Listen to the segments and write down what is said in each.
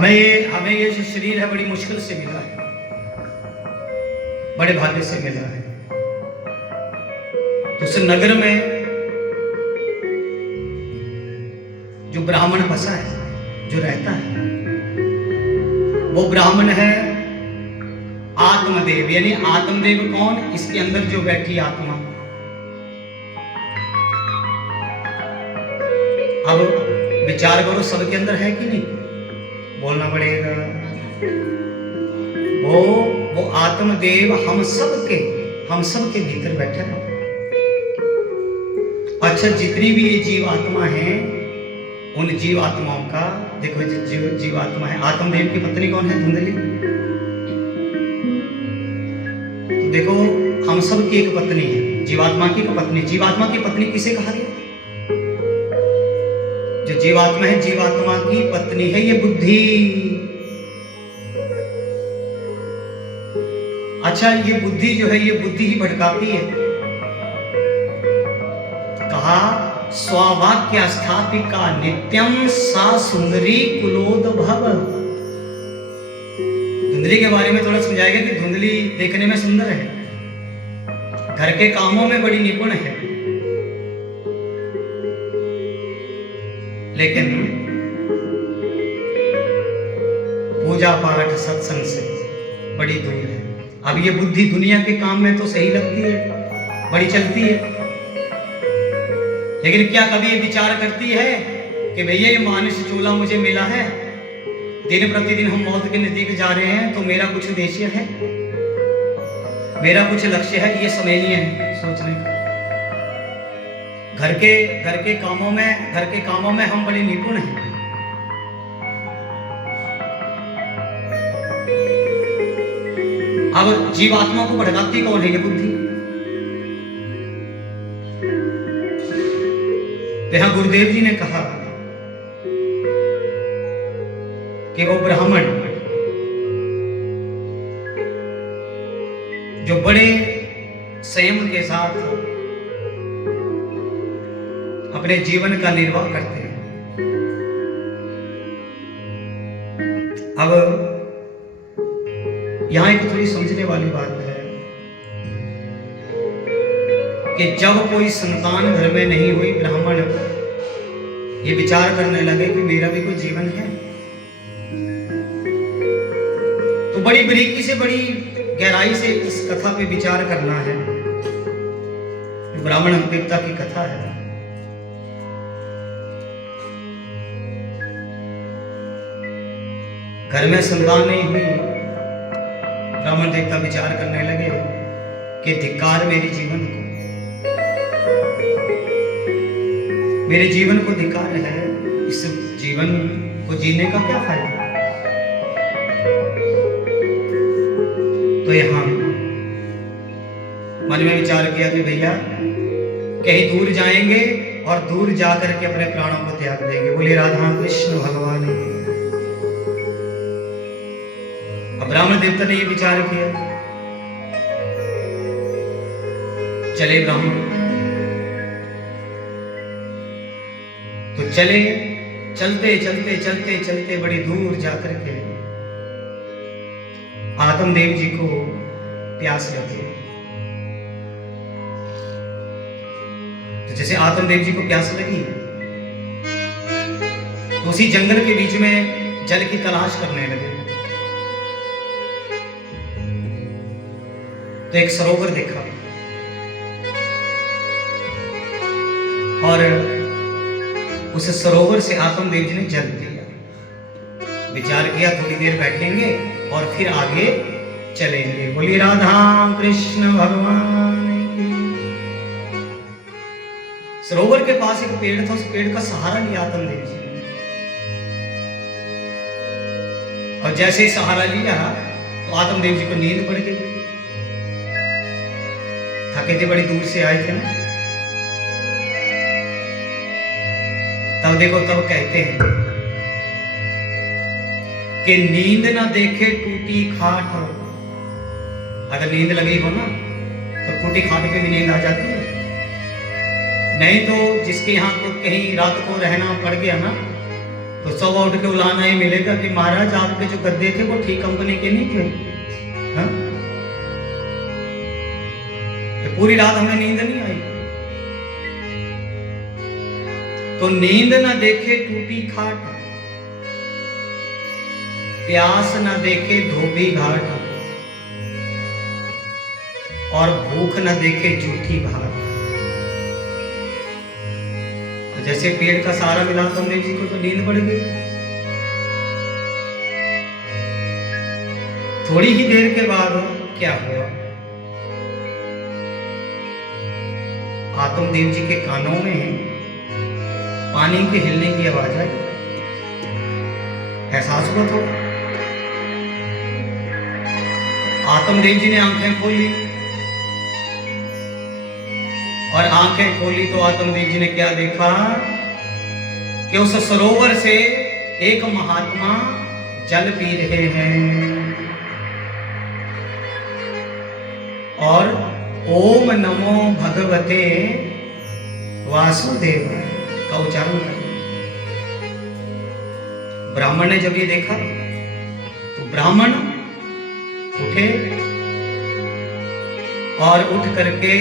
हमें ये जो शरीर है बड़ी मुश्किल से मिला है, बड़े भाग्य से मिला है। तो उस नगर में जो ब्राह्मण बसा है, जो रहता है, वो ब्राह्मण है आत्मदेव। यानी आत्मदेव कौन? इसके अंदर जो बैठी आत्मा। अब विचार करो, सबके अंदर है कि नहीं? बोलना पड़ेगा। वो आत्मदेव हम सब के भीतर बैठा है। अच्छा, जितनी भी ये जीवात्मा है, उन जीवात्माओं का देखो, जीवात्मा है, आत्मदेव की पत्नी कौन है? धुंधली। तो देखो, हम सब की एक पत्नी है, जीवात्मा की एक पत्नी। जीवात्मा की पत्नी किसे कहा गया? जो जीवात्मा है, जीवात्मा की पत्नी है ये बुद्धि। अच्छा, ये बुद्धि जो है, ये बुद्धि ही भटकाती है। कहा स्वावाक्य स्थापिका नित्यम सा सुंदरी कुलोद्भव। धुंधली के बारे में थोड़ा समझाएगा कि धुंधली देखने में सुंदर है, घर के कामों में बड़ी निपुण है, लेकिन पूजा पाठ सत्संग से बड़ी दूर है। अब ये बुद्धि दुनिया के काम में तो सही लगती है, बड़ी चलती है, लेकिन क्या कभी ये विचार करती है कि भैया ये मानस चूल्हा मुझे मिला है, दिन प्रतिदिन हम मौत के नजदीक जा रहे हैं, तो मेरा कुछ उद्देश्य है, मेरा कुछ लक्ष्य है? ये समय नहीं है सोचने का। घर के कामों में हम बड़े निपुण हैं। अब जीवात्मा को भटकाती कौन है? ये बुद्धि। यहां गुरुदेव जी ने कहा कि वो ब्राह्मण जो बड़े संयम के साथ अपने जीवन का निर्वाह करते हैं। अब यहां एक थोड़ी समझने वाली बात है कि जब कोई संतान घर में नहीं हुई, ब्राह्मण ये विचार करने लगे कि मेरा भी कोई जीवन है, तो बड़ी बारीकी से, बड़ी गहराई से इस कथा पे विचार करना है। ब्राह्मण अंतिकता की कथा है। घर में संतान नहीं हुई, ब्राह्मण देवता विचार करने लगे कि धिक्कार मेरे जीवन को धिक्कार है, इस जीवन को जीने का क्या फायदा? तो यहां मन में विचार किया कि भैया कहीं दूर जाएंगे और दूर जाकर के अपने प्राणों को त्याग देंगे। बोले राधा कृष्ण भगवान। अब ब्राह्मण देवता ने ये विचार किया, चले ब्राह्मण, तो चलते बड़ी दूर जाकर के आत्मदेव जी को प्यास लगी। तो जैसे आत्मदेव जी को प्यास लगी, तो उसी जंगल के बीच में जल की तलाश करने लगे। तो एक सरोवर देखा और उस सरोवर से आत्मदेव जी ने जल पिया। विचार किया थोड़ी देर बैठेंगे और फिर आगे चलेंगे। बोलिए राधा कृष्ण भगवान की। सरोवर के पास एक पेड़ था, उस पेड़ का सहारा लिया आत्मदेव जी ने, और जैसे ही सहारा लिया तो आत्मदेव जी को नींद पड़ गई। थके थे, बड़ी दूर से आए थे ना। तब देखो, तब कहते हैं कि नींद ना देखे टूटी खाट। अगर नींद लगी हो ना, तो टूटी खाट पे भी नींद आ जाती है। नहीं तो जिसके यहाँ को कहीं रात को रहना पड़ गया ना, तो सब उठ के उलाना ही मिलेगा कि महाराज आपके जो गद्दे थे वो ठीक कंपनी के नहीं थे। हाँ? पूरी रात हमें नींद नहीं आई। तो नींद न देखे टूटी खाट, प्यास न देखे धोबी घाट, और भूख न देखे झूठी भात। जैसे पेड़ का सहारा मिला तुमने जी को तो नींद पड़ गई। थोड़ी ही देर के बाद क्या हुआ, आत्मदेव जी के कानों में पानी के हिलने की आवाज आई। एहसास हुआ तो आत्मदेव जी ने आंखें खोली, और आंखें खोली तो आत्मदेव जी ने क्या देखा कि उस सरोवर से एक महात्मा जल पी रहे हैं और ओम नमो भगवते वासुदेव का उच्चारण कर। ब्राह्मण ने जब ये देखा तो ब्राह्मण उठे और उठ करके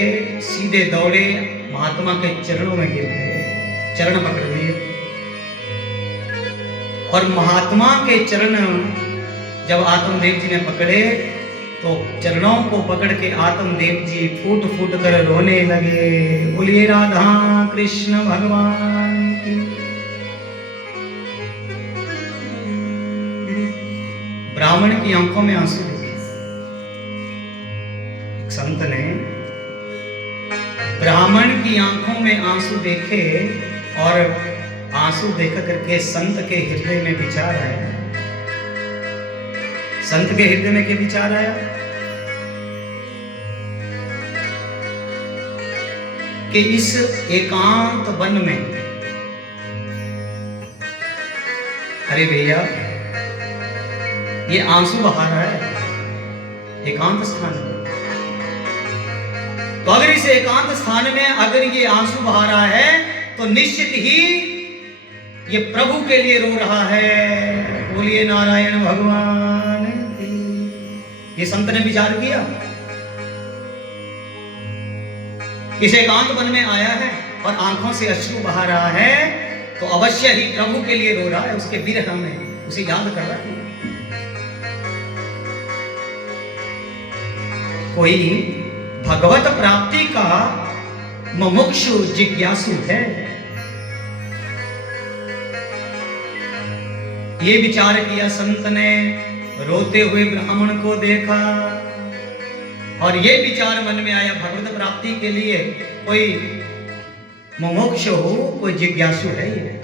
सीधे दौड़े महात्मा के चरणों में गिर गए, चरण पकड़ लिए। और महात्मा के चरण जब आत्मदेव जी ने पकड़े तो चरणों को पकड़ के आत्मदेव जी फूट फूट कर रोने लगे। बोलिए राधा कृष्ण भगवान की। ब्राह्मण की आंखों में आंसू देखे। संत ने ब्राह्मण की आंखों में आंसू देखे और आंसू देख करके संत के हृदय में विचार आया। संत के हृदय में क्या विचार आया कि इस एकांत वन में, अरे भैया ये आंसू बहा रहा है एकांत स्थान में, तो अगर इस एकांत स्थान में अगर ये आंसू बहा रहा है तो निश्चित ही ये प्रभु के लिए रो रहा है। बोलिए नारायण भगवान की। ये संत ने विचार किया, इस एकांत वन में आया है और आंखों से अश्रु बहा रहा है तो अवश्य ही प्रभु के लिए रो रहा है, उसके विरह में उसे याद कर रहा है। कोई भगवत प्राप्ति का मुमुक्षु जिज्ञासु है। ये विचार किया संत ने, रोते हुए ब्राह्मण को देखा और ये विचार मन में आया भगवत प्राप्ति के लिए कोई मुमुक्षु हो, कोई जिज्ञासु है। ये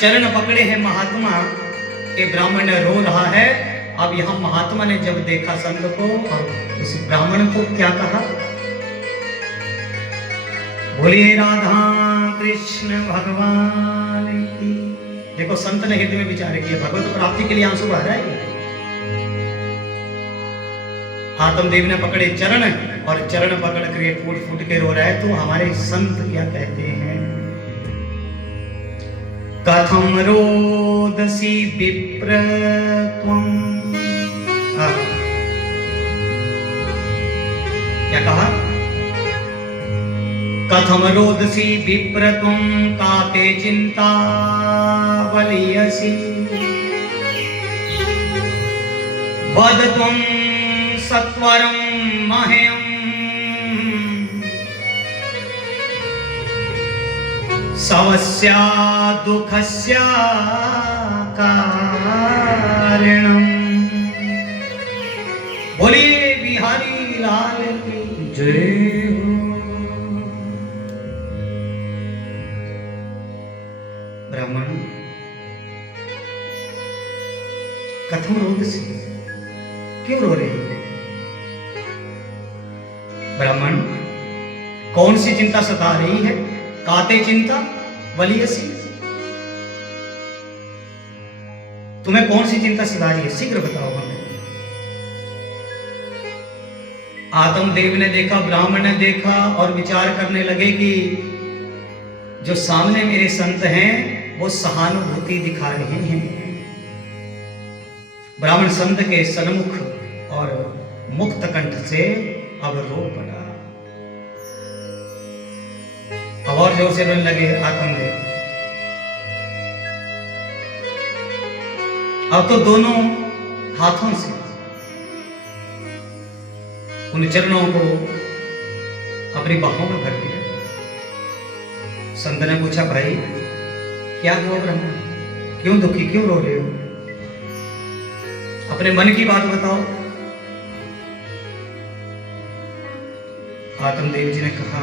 चरण पकड़े हैं महात्मा के, ब्राह्मण रो रहा है। अब यहां महात्मा ने जब देखा संत को और उस ब्राह्मण को क्या कहा, बोलिए राधा कृष्ण भगवान की। देखो संत ने हृदय में विचार किया, भगवत प्राप्ति के लिए आंसू बहा रहा है। आत्मदेव ने पकड़े चरण और चरण पकड़ कर फूट फूट के रो रहा है। तो हमारे संत क्या कहते हैं, कथम रोदसी विप्र त्वं। क्या कहा, कथम रोदसी विप्र त्वं काते चिंता बलियसी। वद त्वं सत्वरं मह्यं सवस्या दुःखस्या कारणम्। बोलिए बिहारी लाल की जय हो। ब्राह्मण कथम रोदसी, क्यों रो रहे हो? ब्राह्मण कौन सी चिंता सता रही है? काते चिंता बलियसी, तुम्हें कौन सी चिंता सता रही है, शीघ्र बताओ हमें। आत्मदेव ने देखा, ब्राह्मण ने देखा और विचार करने लगे कि जो सामने मेरे संत हैं वो सहानुभूति दिखा रहे हैं। ब्राह्मण संत के सन्मुख और मुक्त कंठ से अब रो पड़ा। अब और जोर से रोने लगे आत्मदेव। अब तो दोनों हाथों से उन चरणों को अपनी बाहों में भर दिया। संत ने पूछा, भाई क्या हुआ ब्रह्मा, क्यों दुखी, क्यों रो रहे हो, अपने मन की बात बताओ। आत्मदेव जी ने कहा,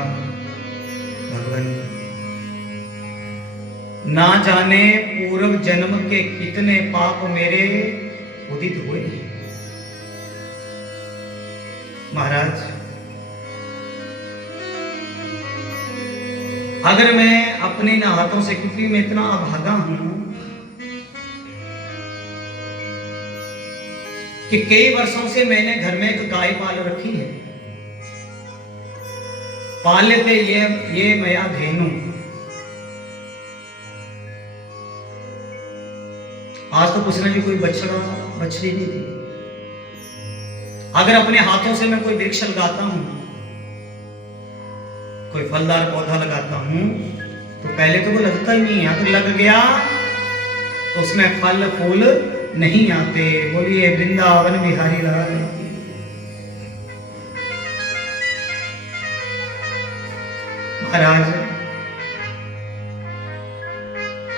भगवान ना जाने पूर्व जन्म के कितने पाप मेरे उदित हुए हैं महाराज। अगर मैं अपने इन हाथों से, क्योंकि मैं इतना अभागा हूं कि कई वर्षों से मैंने घर में एक गाय पाल रखी है, पाल लेते ये मया धेनु। आज तो कुछ ना भी कोई बछड़ा बछड़ी नहीं थी। अगर अपने हाथों से मैं कोई वृक्ष लगाता हूं, कोई फलदार पौधा लगाता हूं, तो पहले तो वो लगता ही नहीं है। अगर लग गया तो उसमें फल फूल नहीं आते। बोलिए वृंदावन बिहारी लाल। महाराज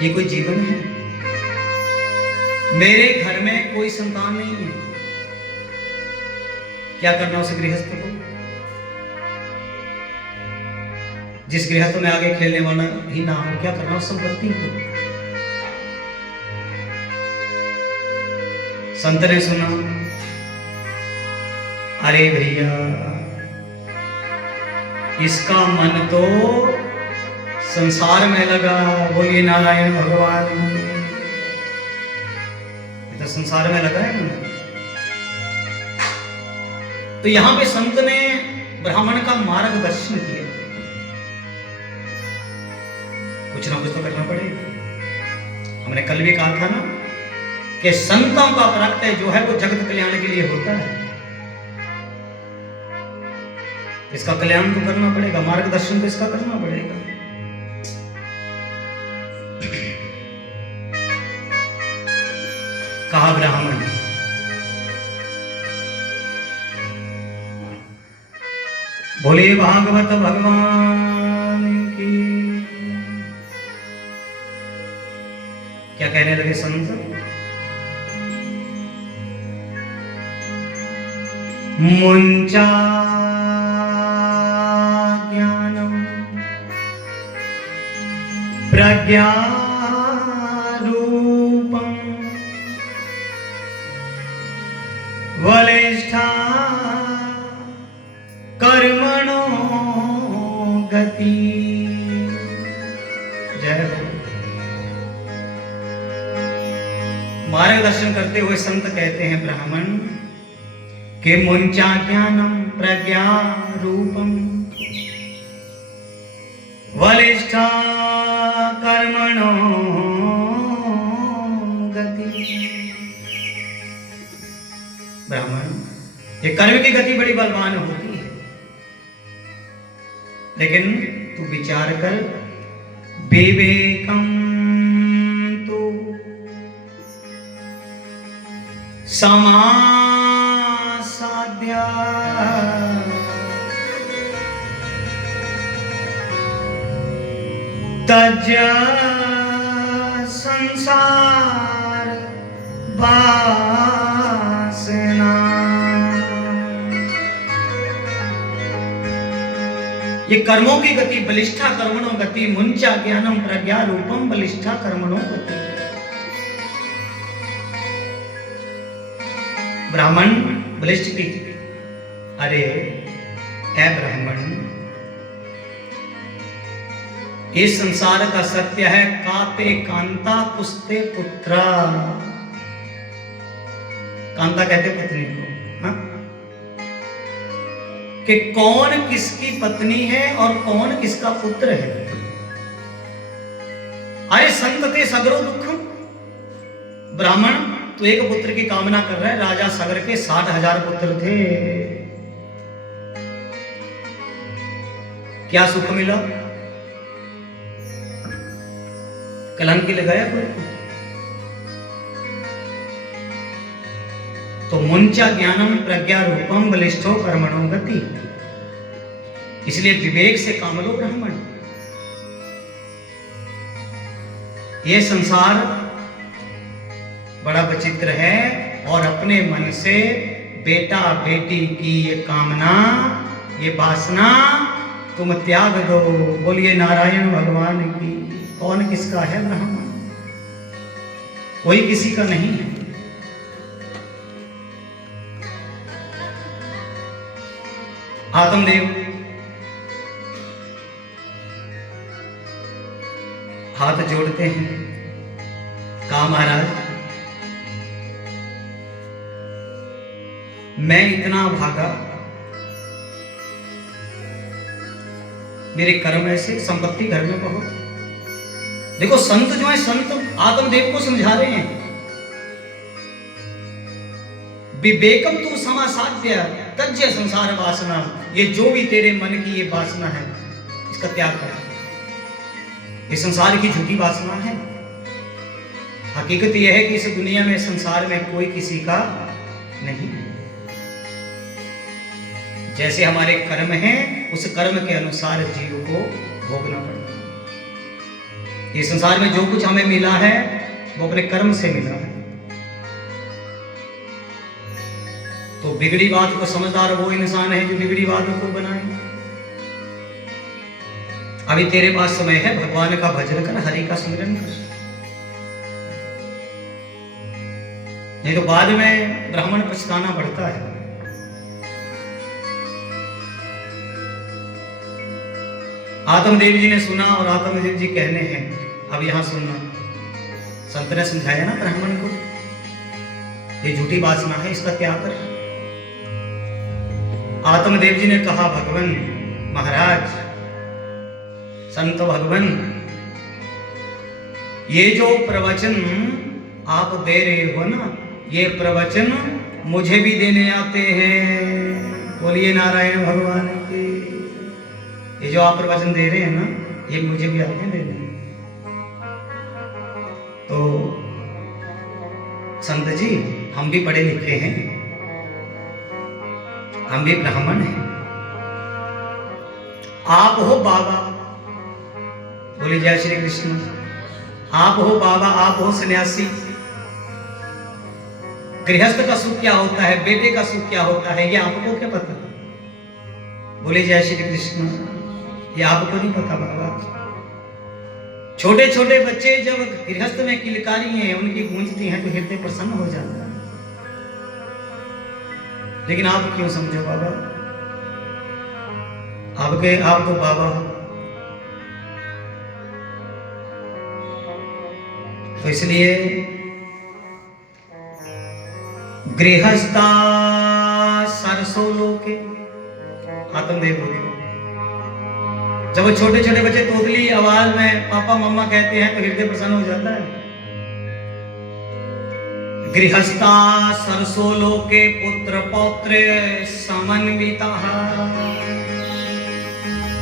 ये कोई जीवन है? मेरे घर में कोई संतान नहीं है, क्या करना उस गृहस्थ को? जिस गृहस्थ में आगे खेलने वाला ही ना हो, क्या करना उस संपत्ति को? संत ने सुना, अरे भैया इसका मन तो संसार में लगा। बोलिए नारायण भगवान। ये तो संसार में लगा है ना। तो यहां पे संत ने ब्राह्मण का मार्गदर्शन किया। कुछ ना कुछ तो करना पड़ेगा। हमने कल भी कहा था ना कि संतों का प्रत्यय जो है वो जगत कल्याण के लिए होता है। इसका कल्याण तो करना पड़ेगा, मार्गदर्शन तो इसका करना पड़ेगा। कहा ब्राह्मण, बोले भागवत भगवान की। क्या कहने लगे संत? मुंचा ज्ञानम प्रज्ञा रूपम वलिष्ठा कर्मणो गति। जय हो। मार्गदर्शन करते हुए संत कहते हैं ब्राह्मण के मुंचा ज्ञानम प्रज्ञा रूपम वलिष्ठा कर्मणो गति। ब्राह्मण, ये कर्म की गति बड़ी बलवान होती है, लेकिन तू विचार कर, विवेकम तो समासाध्या तज संसार वासना। ये कर्मों की गति, बलिष्ठा कर्मणो गति, मुंचा ज्ञानम प्रज्ञा रूपम बलिष्ठा कर्मणो गति। ब्राह्मण बलिष्ठ की, अरे है ब्राह्मण, इस संसार का सत्य है, काते कांता पुस्ते पुत्रा। कांता कहते पत्नी को, हाँ? कि कौन किसकी पत्नी है और कौन किसका पुत्र है। अरे संत थे सगरो दुख। ब्राह्मण तो एक पुत्र की कामना कर रहा है, राजा सगर के 60,000 पुत्र थे। क्या सुख मिला? कलंक लगाया कोई? तो मुंचा ज्ञानम प्रज्ञा रूपम बलिष्ठो कर्मणो गति। इसलिए विवेक से काम लो ब्राह्मण। ये संसार बड़ा विचित्र है और अपने मन से बेटा बेटी की ये कामना, ये वासना तुम त्याग दो। बोलिए नारायण भगवान की। कौन किसका है ब्राह्मण? कोई किसी का नहीं है। आत्मदेव हाथ जोड़ते हैं, कहा महाराज मैं इतना भागा, मेरे कर्म ऐसे, संपत्ति घर में बहुत। देखो संत जो है, संत आत्मदेव को समझा रहे हैं, विवेकम तू समासाध्य तज्य संसार वासना। ये जो भी तेरे मन की ये वासना है इसका त्याग कर। ये संसार की झूठी वासना है। हकीकत यह है कि इस दुनिया में, संसार में कोई किसी का नहीं है। जैसे हमारे कर्म हैं, उस कर्म के अनुसार जीव को भोगना पड़ता है। ये संसार में जो कुछ हमें मिला है वो अपने कर्म से मिला है। तो बिगड़ी बात को समझदार वो इंसान है जो बिगड़ी बात को बनाए। अभी तेरे पास समय है, भगवान का भजन कर, हरि का स्मरण कर, नहीं तो बाद में ब्राह्मण पछताना पड़ता है। आत्मदेव जी ने सुना और आत्मदेव जी कहने हैं, अब यहां सुनना। संत ने समझाया ना ब्राह्मण को, ये झूठी वासना है, इसका त्याग कर। आत्मदेव जी ने कहा, भगवान महाराज, संत भगवान, ये जो प्रवचन आप दे रहे हो ना, ये प्रवचन मुझे भी देने आते हैं। बोलिए नारायण भगवान की। ये जो आप प्रवचन दे रहे हैं ना, ये मुझे भी आते हैं देने। तो संत जी, हम भी पढ़े लिखे हैं, हम भी ब्राह्मण हैं। आप हो बाबा, बोले जय श्री कृष्ण। आप हो बाबा, आप हो सन्यासी। गृहस्थ का सुख क्या होता है, बेटे का सुख क्या होता है, ये आपको क्या पता? बोले जय श्री कृष्ण। ये आपको नहीं पता बाबा। छोटे छोटे बच्चे जब गृहस्थ में किलकारी हैं, उनकी गूंजती हैं तो हृदय प्रसन्न हो जाता है। लेकिन आप क्यों समझो बाबा, आप तो बाबा हो। तो इसलिए गृहस्था सरसों लोके, आत्मदेव बोले, जब छोटे छोटे बच्चे तोतली आवाज में पापा मम्मा कहते हैं तो हृदय प्रसन्न हो जाता है। गृहस्था सरसो लोके पुत्र पौत्र समन्विता।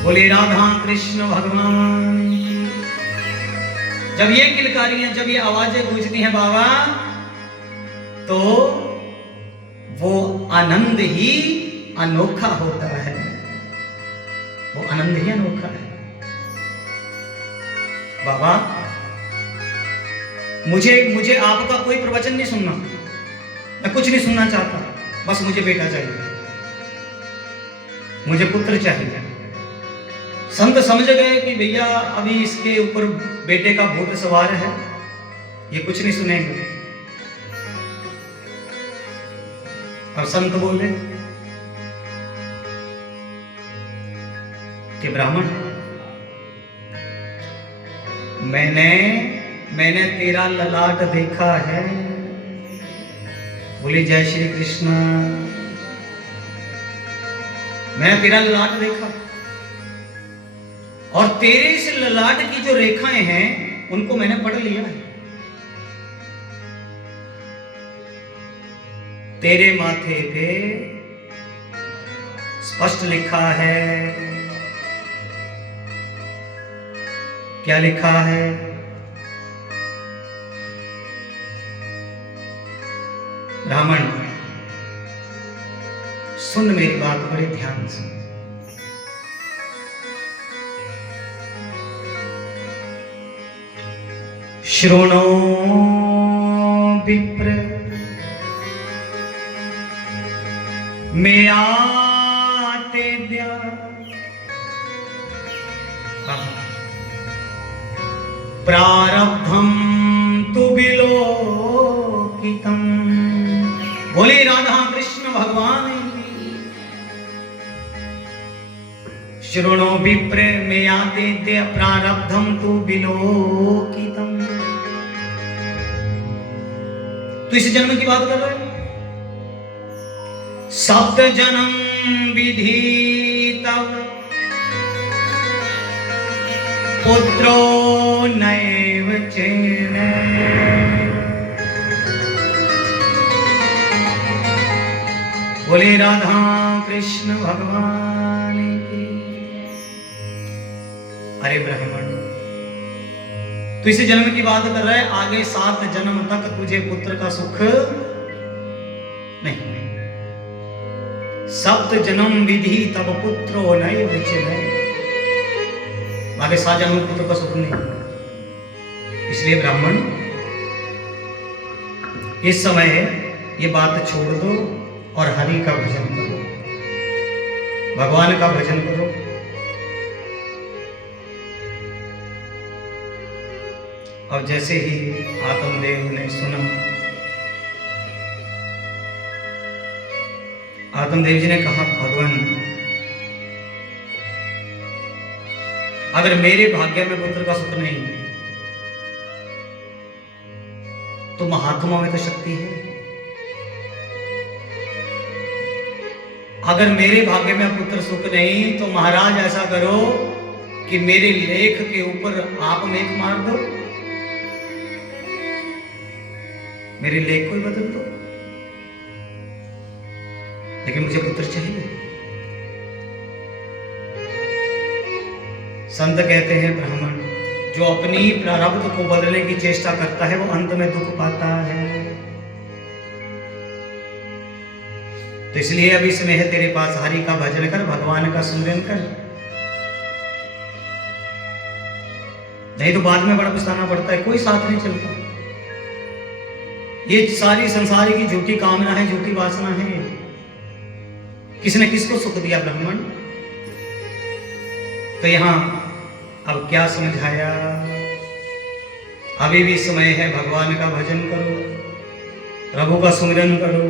बोले राधा कृष्ण भगवान। जब ये किलकारियां, जब ये आवाजें गूंजती हैं बाबा, तो वो आनंद ही अनोखा होता है। वो आनंद ही अनोखा है। बाबा, मुझे आपका कोई प्रवचन नहीं सुनना, मैं कुछ नहीं सुनना चाहता, बस मुझे बेटा चाहिए, मुझे पुत्र चाहिए। संत समझ गए कि भैया अभी इसके ऊपर बेटे का भूत सवार है, ये कुछ नहीं सुनेंगे। और संत बोले कि ब्राह्मण, मैंने तेरा ललाट देखा है। बोले जय श्री कृष्ण। मैंने तेरा ललाट देखा और तेरे इस ललाट की जो रेखाएं हैं उनको मैंने पढ़ लिया है। तेरे माथे पे स्पष्ट लिखा है, क्या लिखा है? ब्राह्मण सुन मेरी बात बड़े ध्यान से। श्रोणो विप्र में आते द्या, प्रारब्धम तु विलोकितम। बोले राधा कृष्ण भगवान की। श्रोणो विप्र में आते द्या, प्रारब्धम तु विलोकितम। तो इस जन्म की बात कर रहे हैं। सप्त जन्म विधि तव पुत्रो नैव चेने। बोले राधा कृष्ण भगवान की। अरे ब्राह्मण, तो इस जन्म की बात कर रहा है, आगे 7 जन्म तक तुझे पुत्र का सुख नहीं। सप्त जन्म विधि तब पुत्रो नैव चेने। आगे 7 जन्म पुत्र का सुख नहीं। इसलिए ब्राह्मण, इस समय ये बात छोड़ दो और हरि का भजन करो, भगवान का भजन करो। और जैसे ही आत्मदेव ने सुना, आत्मदेव जी ने कहा, भगवान अगर मेरे भाग्य में पुत्र का सुख नहीं तो महात्मा में तो शक्ति है। अगर मेरे भाग्य में पुत्र सुख नहीं तो महाराज ऐसा करो कि मेरे लेख के ऊपर आप मेघ मार दो, मेरे लेख को ही बदल दो, लेकिन मुझे पुत्र चाहिए। संत कहते हैं, ब्राह्मण जो अपनी प्रारब्ध को बदलने की चेष्टा करता है वो अंत में दुख पाता है। तो इसलिए अभी समय है तेरे पास, हरि का भजन कर, भगवान का सुमिरन कर, नहीं तो बाद में बड़ा पछताना पड़ता है, कोई साथ नहीं चलता। ये सारी संसार की झूठी कामना है, झूठी वासना है। किसने किसको सुख दिया ब्राह्मण? तो यहां अब क्या समझाया? अभी भी समय है, भगवान का भजन करो, प्रभु का सुमिरन करो।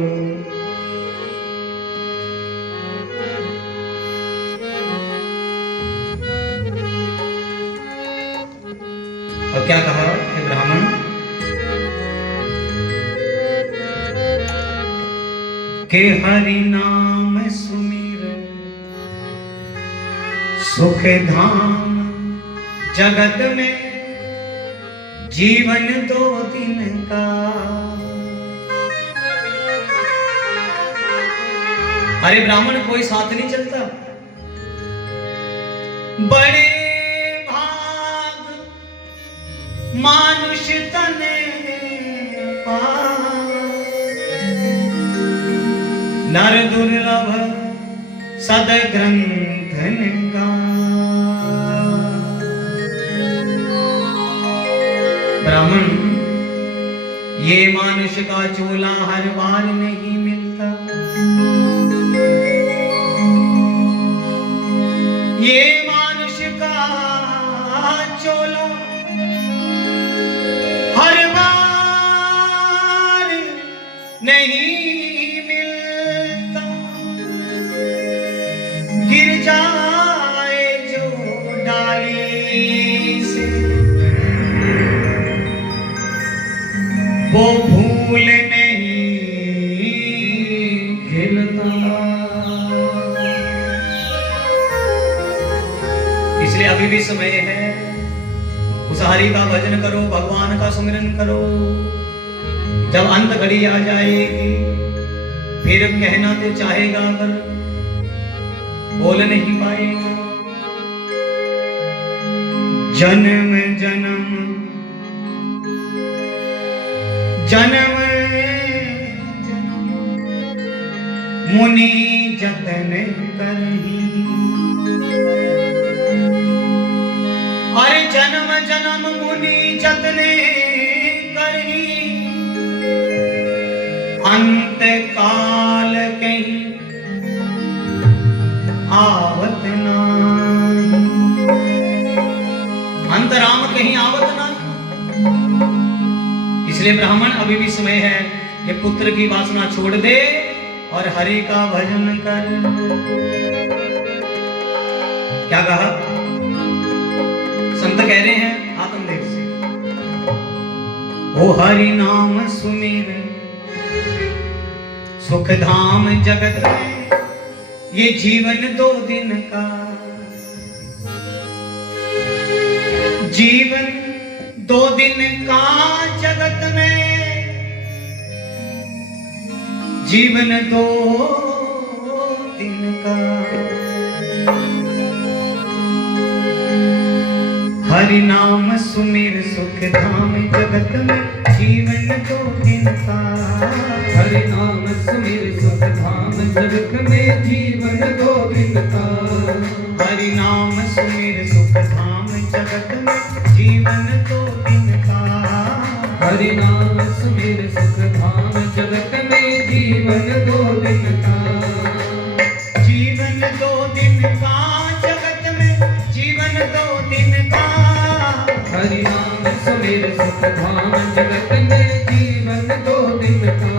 और क्या कहा कि ब्राह्मण के हरि नाम सुमिर सुख धाम, जगत में जीवन 2 दिन का। अरे ब्राह्मण, कोई साथ नहीं चलता। बड़े भाग मानुष तने नर दुर्लभ सद ग्रंथ निगा। ब्राह्मण, ये मानुष का चोला हर बार नहीं मिलता, ये मानुष का चोला हर बार नहीं मिलता। गिर जाए जो डाली से वो भूल नहीं खिलता। इसलिए अभी भी समय है, उस हरि का भजन करो, भगवान का सुमिरन करो। जब अंत घड़ी आ जाएगी फिर कहना तो चाहेगा पर बोल नहीं पाएगा। जन्म जन्म जन्म मुनि जतन करही, अरे जन्म जन्म मुनि जतन करही, अंत काल कहीं आवत नाही, अंतराम कहीं आवत नाही। इसलिए ब्राह्मण अभी भी समय है, ये पुत्र की वासना छोड़ दे और हरि का भजन कर। क्या कहा संत कह रहे हैं आत्मदेव से, ओ हरि नाम सुमिर सुख धाम जगत में, ये जीवन 2 दिन का, जीवन 2 दिन का जगत में, जीवन 2 दिन का। हरि नाम सुमिर सुख धाम जगत में, जीवन 2 दिन का। हरि नाम सुमिर सुख धाम जगत में, जीवन 2 दिन का। हरि नाम सुमिर सुख धाम जगत में, जीवन 2 दिन का। हरि नाम सुमिर सुख धाम जगत में, जीवन 2 दिन का। जीवन 2 दिन का जगत में, जीवन 2 दिन का। हरि नाम सुमिर सुख धाम जगत में, जीवन 2 दिन का।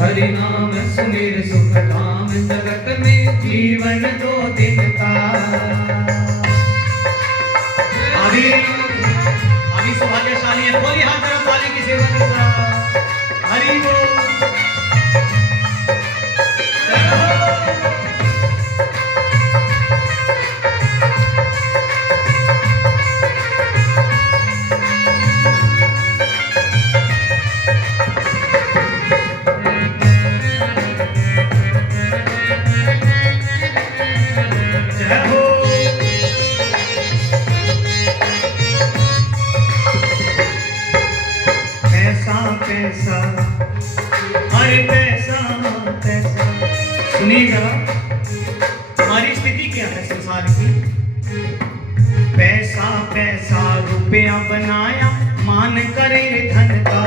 हरि नाम सुमिर सुख धाम जगत में, जीवन 2 दिन का। अभी सौभाग्यशाली है, बोली हाथ तरफ वाले की सेवा करता। हरि बोल। पैसा अरे पैसा पैसा, सुनिएगा हमारी स्थिति क्या है संसार की। पैसा पैसा रुपया बनाया, मान करे धन का।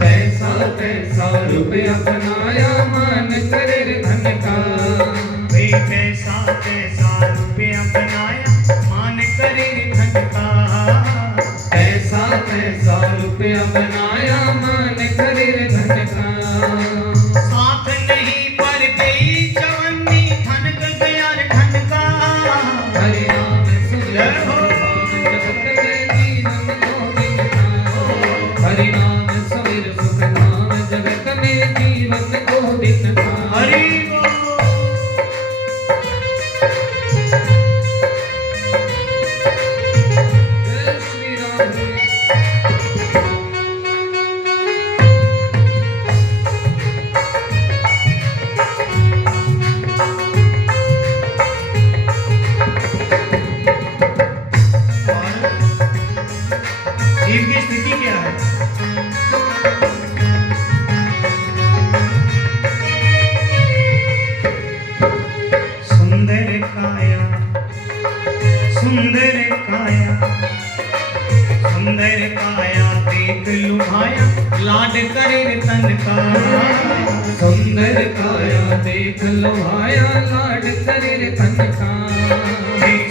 पैसा पैसा रुपया बनाया, मान करे धन का। पैसा पैसा रुपया बनाया, मान करे धन का। पैसा पैसा रुपया बनाया, मान करे धन का। साथ नहीं पर गई जवानी, धन का गया धन का। हरि नाम सुमिर जगत में, जीवन 2 दिन का। हरि नाम सुमिर सुख धाम जगत में, जीवन 2 दिन का। हरि जय श्री राम। जीव की स्थिति क्या है। सुंदर काया सुंदर काया, सुंदर काया देख लुभाया, लाड करे तन का। सुंदर काया देख लोहाया, लाड करे तन का।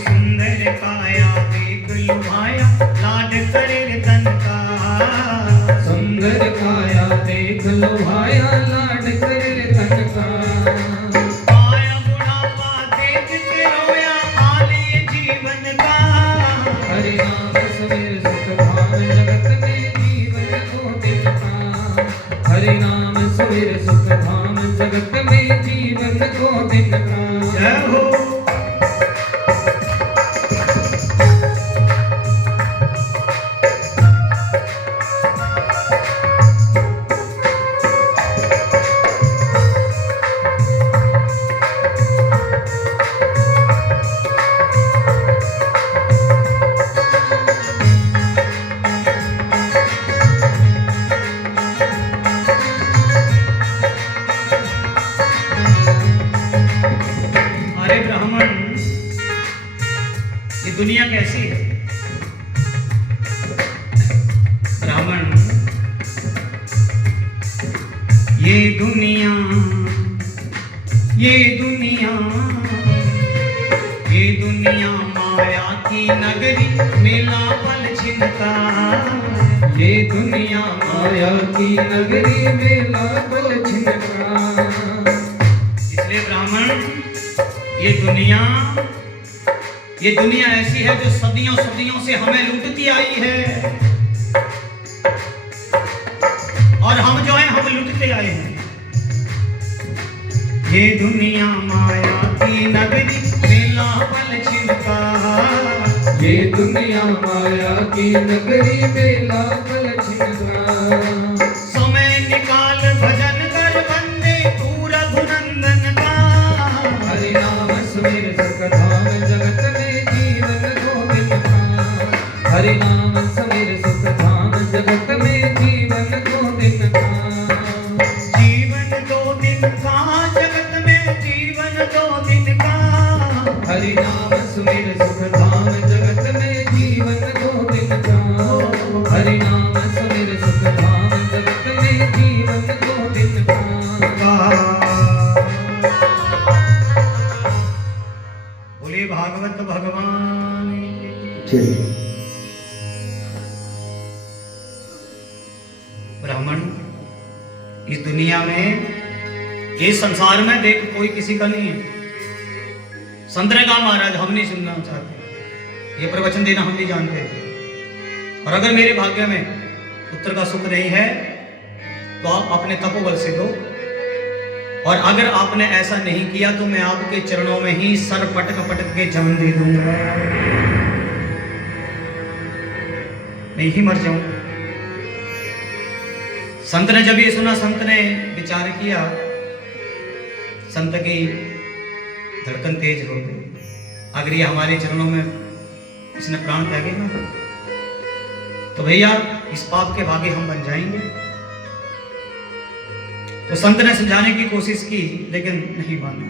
सुंदर काया देख लुभाया, लाड करे तन का। सुंदर काया देख लोहाया, लाड करे तन का। आया बुढ़ापा देख के रोया, हाल ये जीवन का। हरि नाम सुमिर सुख धाम जगत में, जीवन 2 दिन का। हरि नाम सुमिर सुख धाम जगत में, जीवन 2 दिन का। जय हो। दुनिया कैसी है। ब्राह्मण, ये दुनिया माया की नगरी, मेला पल छिनता। ये दुनिया माया की नगरी, मेला पल छिनता। इसलिए ब्राह्मण, ये दुनिया ऐसी है जो सदियों सदियों से हमें लूटती आई है, और हम जो हैं हम लूटते आए हैं। ये दुनिया माया की नगरी, मेला पल छिनता। ये दुनिया माया की नगरी, मेला पल छिनता। समय निकाल भजन कर बंदे, तू रघुनंदन का। हरि नाम सुमिर सुख धाम, जगत में जीवन गोविंद का। हरि नाम सुमिर सुख धाम, जगत में जीवन गोविंद का। जीवन 2 दिन का, जगत में जीवन 2 दिन का। हरि नाम सुमिर सुख धाम, जगत में जीवन गोविंद का। हरि नाम सुमिर सुख धाम, जगत में जीवन गोविंद का। बोले भागवत भगवान जय। ब्राह्मण, इस दुनिया में, इस संसार में देख कोई किसी का नहीं है। संत ने कहा महाराज हम नहीं सुनना चाहते, ये प्रवचन देना हम नहीं जानते, और अगर मेरे भाग्य में पुत्र का सुख नहीं है तो आप अपने तपोबल से दो, और अगर आपने ऐसा नहीं किया तो मैं आपके चरणों में ही सर पटक पटक के जन्म दे दूंगा, मैं ही मर जाऊंगा। संत ने जब ये सुना, संत ने विचार किया, संत की धड़कन तेज हो गई। अगर ये हमारे चरणों में इसने प्राण त्यागे ना, तो भैया इस पाप के भागी हम बन जाएंगे। तो संत ने समझाने की कोशिश की, लेकिन नहीं माना।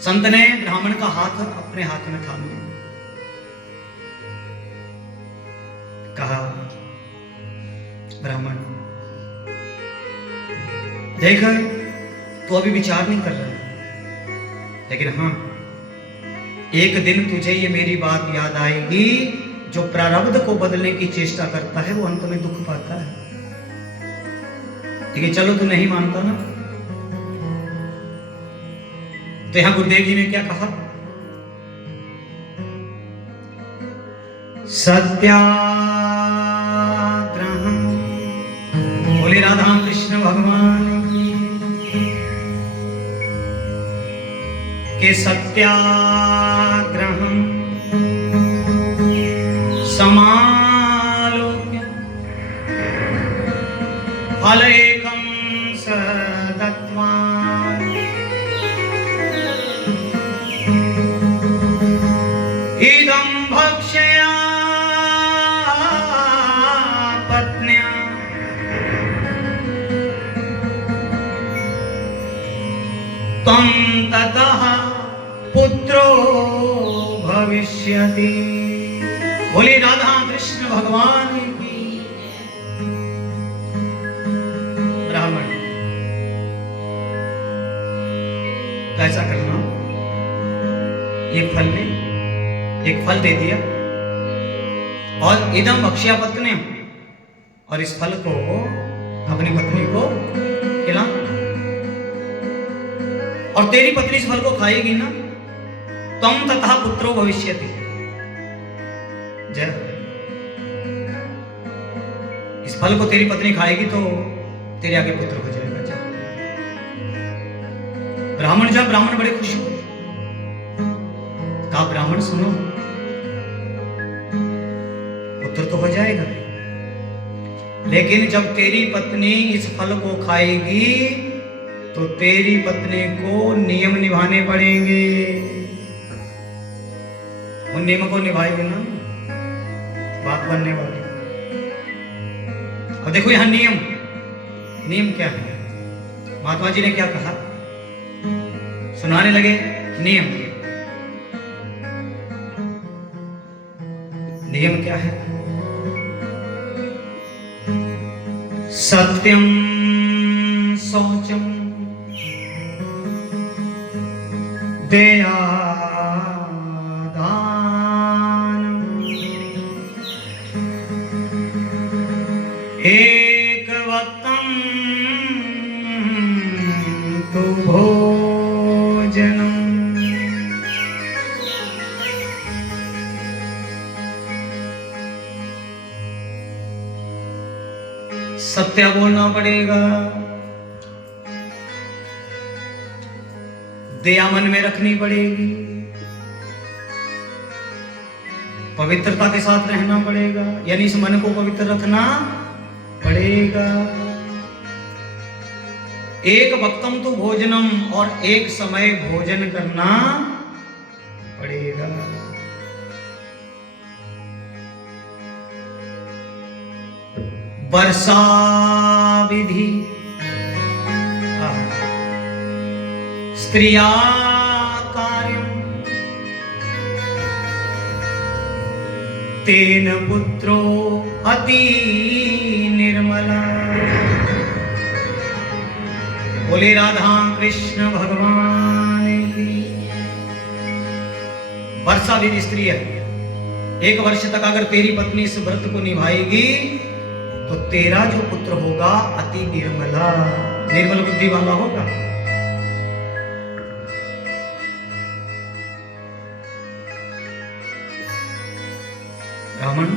संत ने ब्राह्मण का हाथ अपने हाथ में थाम लिया, कहा ब्राह्मण देख, तू अभी विचार नहीं कर रहा, लेकिन हाँ, एक दिन तुझे ये मेरी बात याद आएगी, जो प्रारब्ध को बदलने की चेष्टा करता है वो अंत में दुख पाता है। लेकिन चलो तू नहीं मानता ना, तो यहां गुरुदेव जी ने क्या कहा, सत्याग्रहम। बोले राधा कृष्ण भगवान के सत्याग्रहम समालोक्य फलैकं सदत्वा। इदं भक्षया पत्न्या त्वं ततः पुत्रो भविष्यति। बोले राधा कृष्ण भगवान की। ब्राह्मण, कैसा करना, ये फल ले, एक फल दे दिया, और इदम भक्ष्या पत्नी, और इस फल को अपनी पत्नी को खिला, और तेरी पत्नी इस फल को खाएगी ना, त्वं तथा पुत्रो भविष्यति। जय, इस फल को तेरी पत्नी खाएगी तो तेरे आगे पुत्र हो जाएगा। जय। ब्राह्मण, जब ब्राह्मण बड़े खुश हुए, कहा ब्राह्मण सुनो, पुत्र तो हो जाएगा, लेकिन जब तेरी पत्नी इस फल को खाएगी तो तेरी पत्नी को नियम निभाने पड़ेंगे। उन नियम को निभाएगी ना, बात बनने वाली। अब देखो यहां नियम क्या है, महात्मा जी ने क्या कहा, सुनाने लगे नियम। नियम क्या है? सत्यम शौचम दया एक वक्तम तो भोजनम। सत्य बोलना पड़ेगा, दया मन में रखनी पड़ेगी, पवित्रता के साथ रहना पड़ेगा, यानी इस मन को पवित्र रखना पड़ेगा। एक वक्तम तो भोजनम, और एक समय भोजन करना पड़ेगा। वर्षा विधि स्त्रिया कार्यम तेन पुत्रो अति निर्मला। बोले राधा कृष्ण भगवान की। वर्षा विधि स्त्री है, 1 वर्ष तक अगर तेरी पत्नी इस व्रत को निभाएगी तो तेरा जो पुत्र होगा अति निर्मला, निर्मल बुद्धि वाला होगा। ब्राह्मण